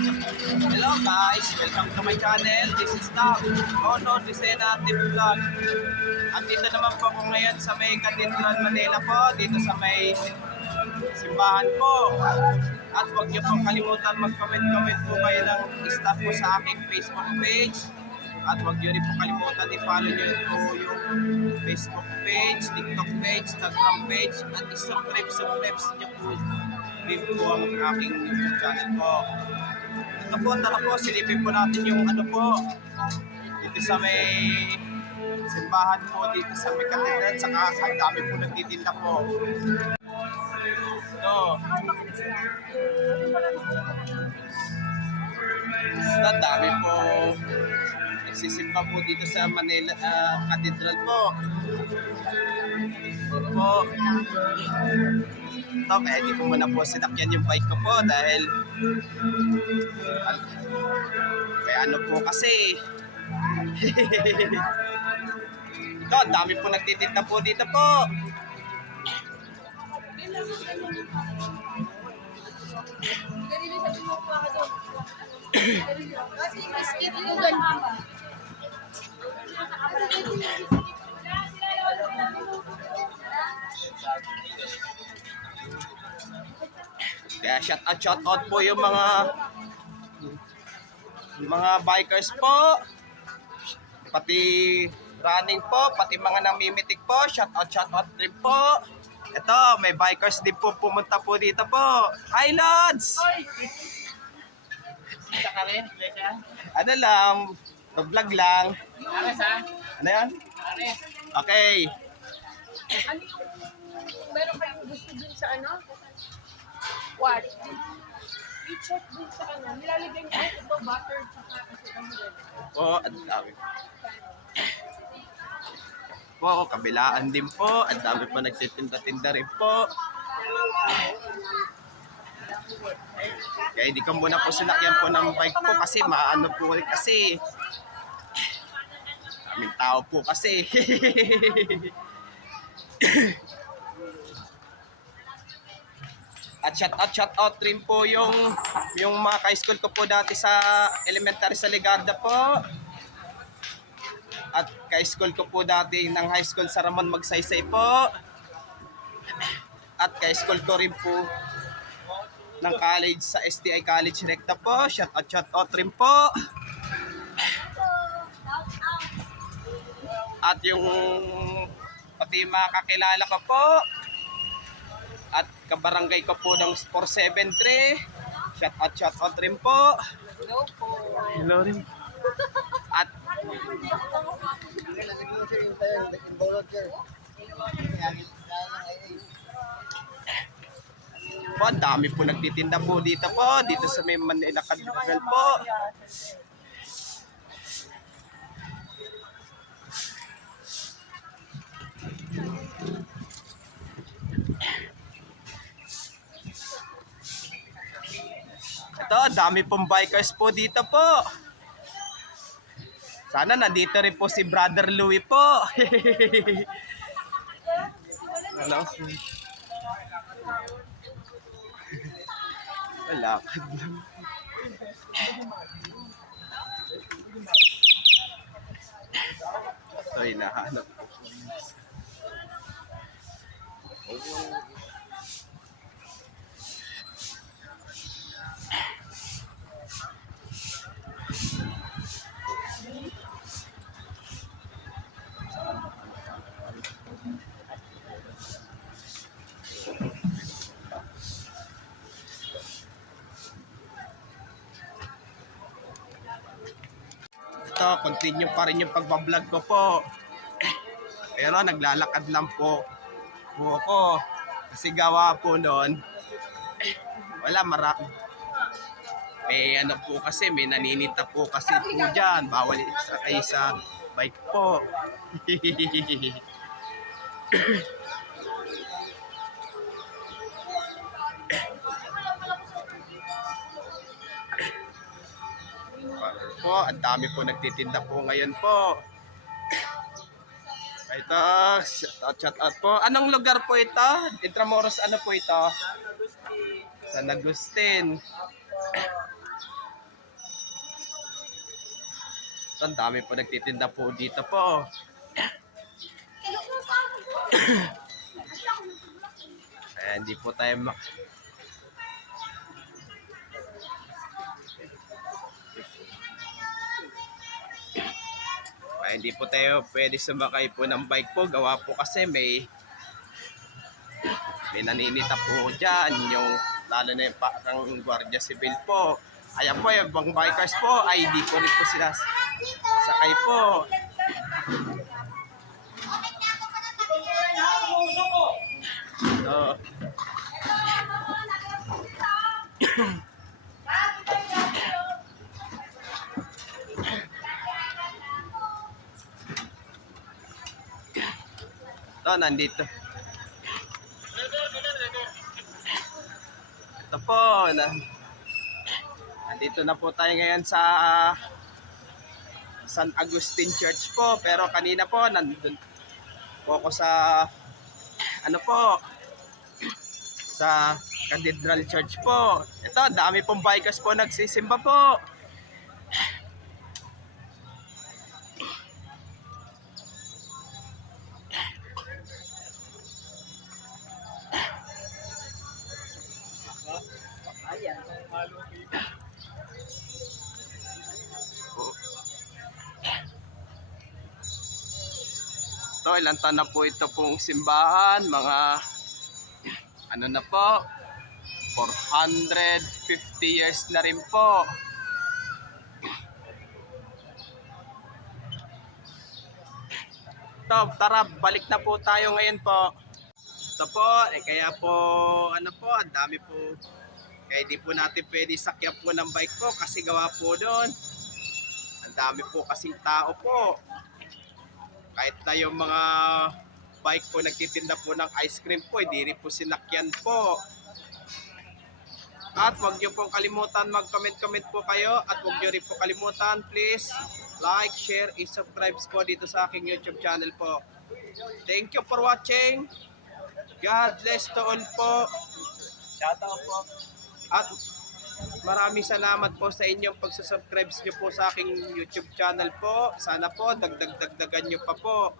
Hello guys, welcome to my channel. This is the Ono Lucena Tip Vlog. Andito naman po ako ngayon sa may Cathedral Manila po, dito sa may simbahan po. At huwag niyo pong kalimutan mag-comment po kayo ng staff po sa aking Facebook page. At huwag niyo rin po kalimutan i-follow niyo po yung Facebook page, TikTok page, Instagram page, at i-subscribe niyo po rin po ang aking YouTube channel po. Ito po, tara po, silipin po natin yung ano po, dito sa may simbahan po, dito sa may katedral, saka ang dami po nagtitinda po. Ito. Ang dami po nagsisimba po dito sa Manila Cathedral po. Po. Ito, kaya di ko muna po sinakyan yung bike ko po dahil kaya ano po kasi ito, ang dami po nagtitinda po dito po. Kaya shout out po yung mga bikers po, pati running po, pati mga namimitik po, shout out rin po. Ito, may bikers din po pumunta po dito po. Hi Lods! Ano lang, vlog lang. Ano yan? Okay. Ano yung meron kayong gusto dun sa ano? What? I-check dun sa ano. Nilalagay niyo ito, butter, tsaka kasi ano rin. Po, ang dami. Po, kabilaan din po. Ang dami po nagtitinda-tinda rin po. Kaya hindi ko muna po sinakyan po ng bike po kasi maano po kasi. Daming tao po kasi. At shout out rin po yung mga ka-school ko po dati sa elementary sa Legarda po. At ka-school ko po dati ng high school sa Ramon Magsaysay po. At ka-school ko rin po ng college sa STI College Recta po. Shout out rin po. At yung pati mga kakilala ko po. At kabarangay ko po ng 473. Shout out rin po. Hello po. Hello rin. At po, ang dami po nagtitinda po dito po. Dito sa may Manila Cathedral po. Ito, dami pong bikers po dito po. Sana nandito rin po si Brother Louie po. Hello? Lakad lang. Ito, hinahanap po. Ito, continue pa rin yung pagbablog ko po. Pero naglalakad lang po ako. Kasi gawa po noon, wala may ano po kasi, may naninita po kasi po dyan. Bawal kayo sa bike po. Po, ang dami po nagtitinda po ngayon po. Ito, shout out po. Anong lugar po ito? Intramuros, ano po ito? San Agustin. So, ang dami po nagtitinda po dito po. Kaya hindi po tayo Kaya hindi po tayo pwede sumakay po ng bike po. Gawa po kasi may naninita po dyan. Yung lalo na yung parang Guardia Civil po. Ayan po, yung bang bikers po ay di po rin po sila sakay po. So, nandito. Ito po, nandito na po tayo ngayon sa San Agustin Church po. Pero kanina po, nandun po ako sa, sa Cathedral Church po. Ito, dami pong bikers po nagsisimba po. Ito, ilang taon na po ito pong simbahan, mga na po, 450 years na rin po. Ito, tara, balik na po tayo ngayon po. Ito po, kaya po, ang dami po. Kaya di po natin pwede sakyan po ng bike po kasi gawa po doon. Ang dami po kasing tao po. Kahit na yung mga bike po nagtitinda po ng ice cream po, hindi rin po sinakyan po. At huwag niyo pong kalimutan mag-comment po kayo at huwag niyo rin po kalimutan, please like, share, and subscribe po dito sa aking YouTube channel po. Thank you for watching. God bless to all po. Shoutout po. At maraming salamat po sa inyong pagsusubscribe niyo po sa aking YouTube channel po. Sana po dagdagan niyo pa po.